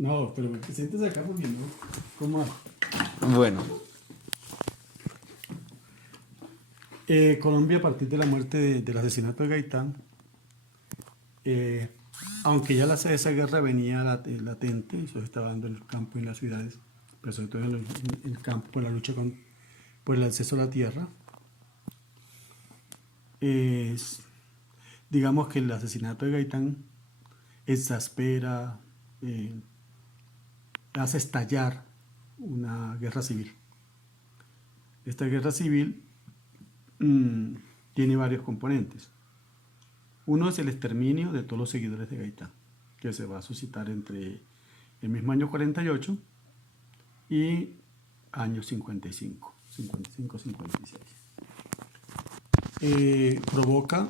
No, pero te sientes acá porque no. ¿Cómo? Bueno, Colombia, a partir de la muerte del asesinato de Gaitán, eh, aunque ya esa guerra venía latente, y se estaba dando en el campo y en las ciudades, pero sobre todo en el campo por la lucha por el acceso a la tierra, es- digamos que el asesinato de Gaitán exaspera, eh, hace estallar una guerra civil. Esta guerra civil mm, tiene varios componentes. Uno es el exterminio de todos los seguidores de Gaitán, que se va a suscitar entre el mismo año 48 y año 55, 56. Provoca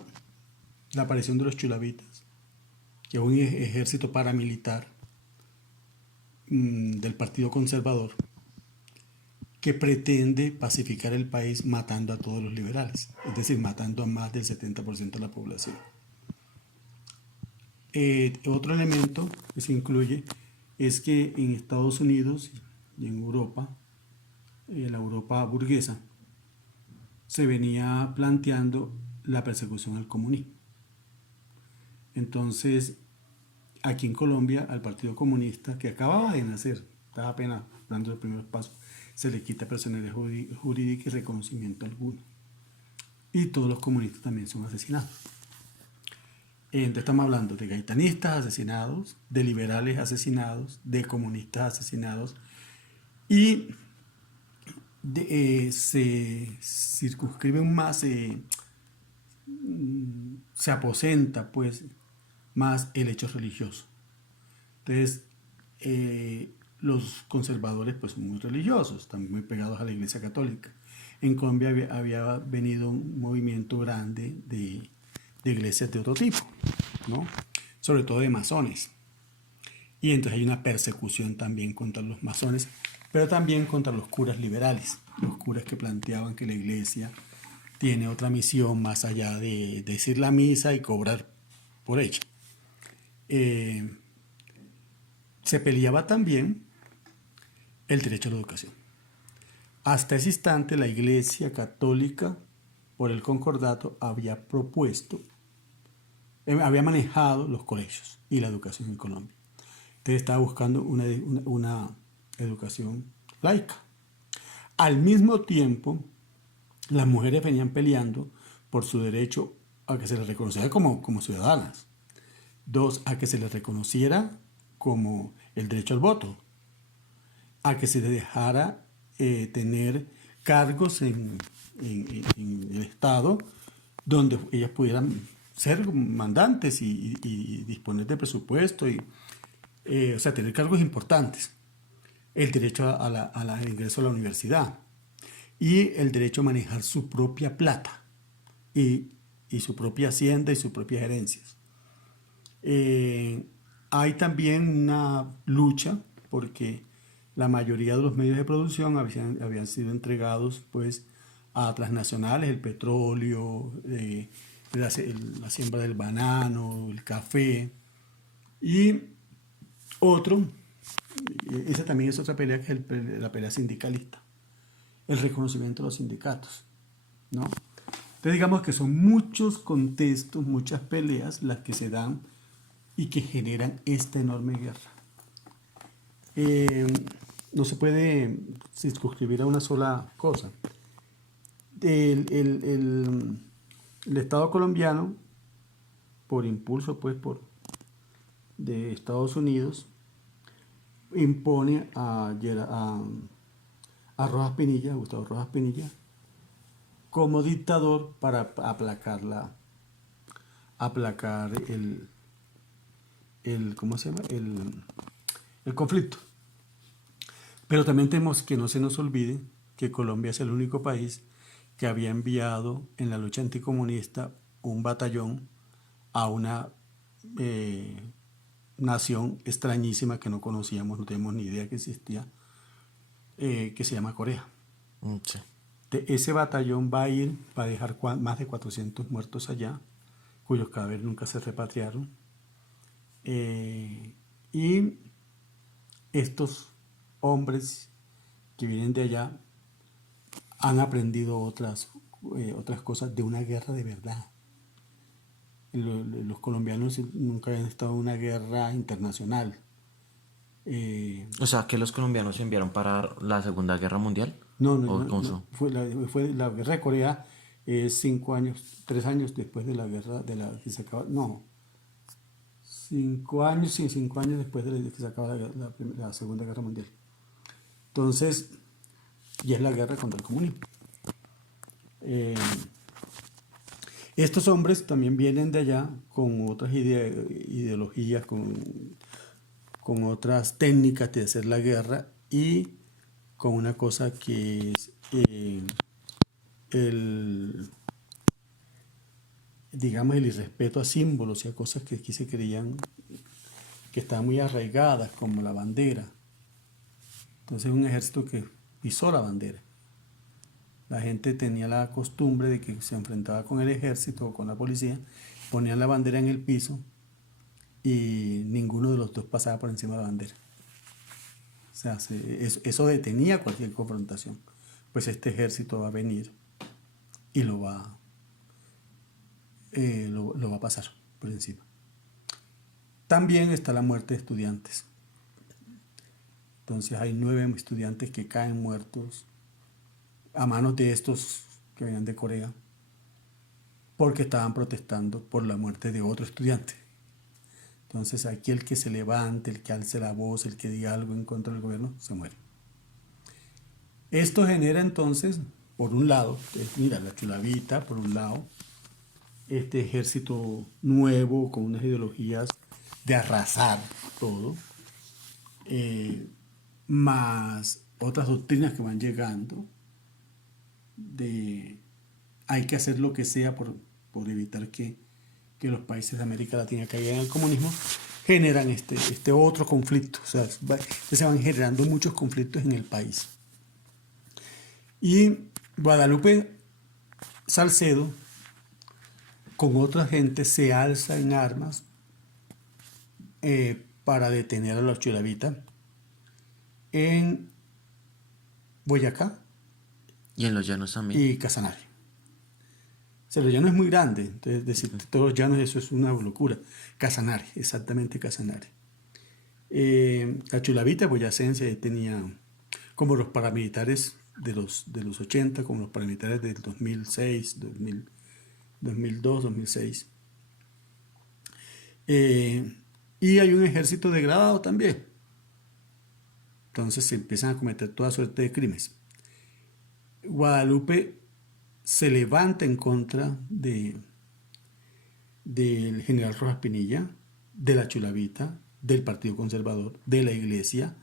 la aparición de los chulavitas, que es un ejército paramilitar del Partido Conservador que pretende pacificar el país matando a todos los liberales, es decir, matando a más del 70% de la población. Otro elemento que se incluye es que en Estados Unidos y en Europa, la Europa burguesa, se venía planteando la persecución al comunismo. Entonces, aquí en Colombia, al Partido Comunista, que acababa de nacer, estaba apenas dando los primeros pasos, se le quita personalidad jurídica y reconocimiento alguno. Y todos los comunistas también son asesinados. Entonces estamos hablando de gaitanistas asesinados, de liberales asesinados, de comunistas asesinados y se circunscriben más, se aposenta pues más el hecho religioso. Entonces los conservadores pues son muy religiosos, están muy pegados a la Iglesia Católica. En Colombia había venido un movimiento grande de iglesias de otro tipo, ¿no? Sobre todo de masones. Y entonces hay una persecución también contra los masones, pero también contra los curas liberales, los curas que planteaban que la iglesia tiene otra misión más allá de decir la misa y cobrar por ella. Se peleaba también el derecho a la educación. Hasta ese instante la Iglesia Católica, por el concordato, había propuesto, había manejado los colegios y la educación en Colombia. Entonces estaba buscando una educación laica. Al mismo tiempo, las mujeres venían peleando por su derecho a que se les reconociera como ciudadanas. Dos, a que se les reconociera como el derecho al voto, a que se les dejara tener cargos en el Estado donde ellas pudieran ser mandantes y disponer de presupuesto, o sea, tener cargos importantes. El derecho al ingreso a la universidad y el derecho a manejar su propia plata y su propia hacienda y sus propias herencias. Hay también una lucha porque la mayoría de los medios de producción habían sido entregados pues a transnacionales, el petróleo, la siembra del banano, el café y otro, esa también es otra pelea que es la pelea sindicalista, el reconocimiento de los sindicatos, ¿no? Entonces digamos que son muchos contextos, muchas peleas las que se dan y que generan esta enorme guerra. No se puede circunscribir a una sola cosa. El Estado colombiano, por impulso pues de Estados Unidos, impone a Rojas Pinilla, a Gustavo Rojas Pinilla, como dictador para aplacar ¿cómo se llama? El conflicto. Pero también tenemos que no se nos olvide que Colombia es el único país que había enviado en la lucha anticomunista un batallón a una nación extrañísima que no conocíamos, no teníamos ni idea que existía, que se llama Corea. sí. Ese batallón va a ir para dejar más de 400 muertos allá, cuyos cadáveres nunca se repatriaron. Y estos hombres que vienen de allá han aprendido otras cosas de una guerra de verdad. Los colombianos nunca habían estado en una guerra internacional. O sea, que los colombianos se enviaron para la Segunda Guerra Mundial. No, no, ¿O no, cómo no. son? Fue la guerra de Corea, 5 años, 3 años después de la guerra de la que se acaba. No, 5 años, sí, 5 años después de que se acaba la Segunda Guerra Mundial. Entonces, y es la guerra contra el comunismo. Eh, Estos hombres también vienen de allá con otras ideologías, con otras técnicas de hacer la guerra y con una cosa que es digamos, el irrespeto a símbolos y a cosas que aquí se creían que estaban muy arraigadas, como la bandera. Entonces, un ejército que pisó la bandera. La gente tenía la costumbre de que se enfrentaba con el ejército o con la policía, ponían la bandera en el piso y ninguno de los dos pasaba por encima de la bandera. O sea, eso detenía cualquier confrontación. Pues este ejército va a venir y lo va a pasar por encima. También está la muerte de estudiantes. Entonces hay 9 estudiantes que caen muertos a manos de estos que venían de Corea porque estaban protestando por la muerte de otro estudiante. Entonces aquí el que se levante, el que alce la voz, el que diga algo en contra del gobierno, se muere. Esto genera entonces, por un lado, mira, la Chulavita, por un lado, este ejército nuevo con unas ideologías de arrasar todo, más otras doctrinas que van llegando de hay que hacer lo que sea por evitar que los países de América Latina caigan en el comunismo, generan este otro conflicto. O sea, se van generando muchos conflictos en el país. Y Guadalupe Salcedo, con otra gente, se alza en armas para detener a los chulavitas en Boyacá Y en los llanos también. y Casanare. O sea, los llanos es muy grande, entonces decir todos los llanos, eso es una locura. Casanare, exactamente Casanare. La Chulavita boyacense tenía como los paramilitares de los 80, como los paramilitares del 2006, 2002, 2006. Y hay un ejército degradado también. Entonces se empiezan a cometer toda suerte de crímenes. Guadalupe se levanta en contra del general Rojas Pinilla, de la Chulavita, del Partido Conservador, de la Iglesia.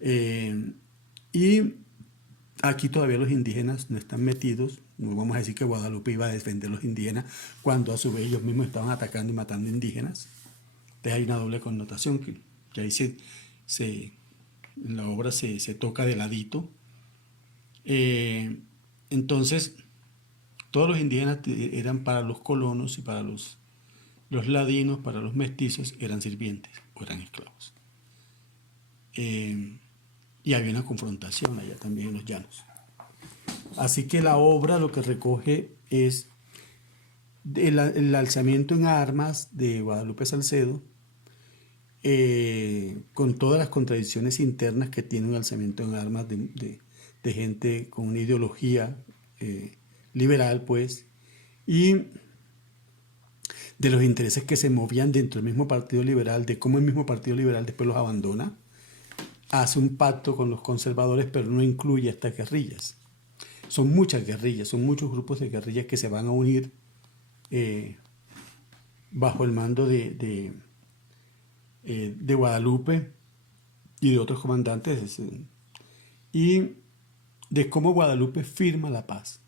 Y aquí todavía los indígenas no están metidos. No vamos a decir que Guadalupe iba a defender a los indígenas cuando a su vez ellos mismos estaban atacando y matando indígenas. Entonces hay una doble connotación que ahí en la obra se toca de ladito. Entonces, todos los indígenas eran para los colonos y para los ladinos, para los mestizos, eran sirvientes o eran esclavos. Y había una confrontación allá también en los llanos. Así que la obra lo que recoge es el alzamiento en armas de Guadalupe Salcedo, con todas las contradicciones internas que tiene un alzamiento en armas de gente con una ideología liberal, pues, y de los intereses que se movían dentro del mismo Partido Liberal, de cómo el mismo Partido Liberal después los abandona, hace un pacto con los conservadores, pero no incluye a estas guerrillas. Son muchas guerrillas, son muchos grupos de guerrillas que se van a unir bajo el mando de Guadalupe y de otros comandantes, y de cómo Guadalupe firma la paz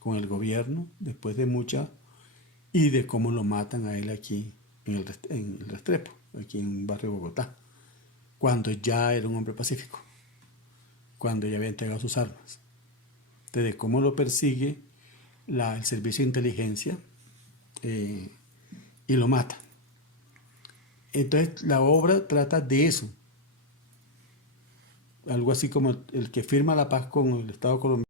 con el gobierno después de mucha, y de cómo lo matan a él aquí en el Restrepo, aquí en un barrio de Bogotá, cuando ya era un hombre pacífico, cuando ya había entregado sus armas. De cómo lo persigue el servicio de inteligencia y lo mata. Entonces la obra trata de eso, algo así como el que firma la paz con el Estado colombiano.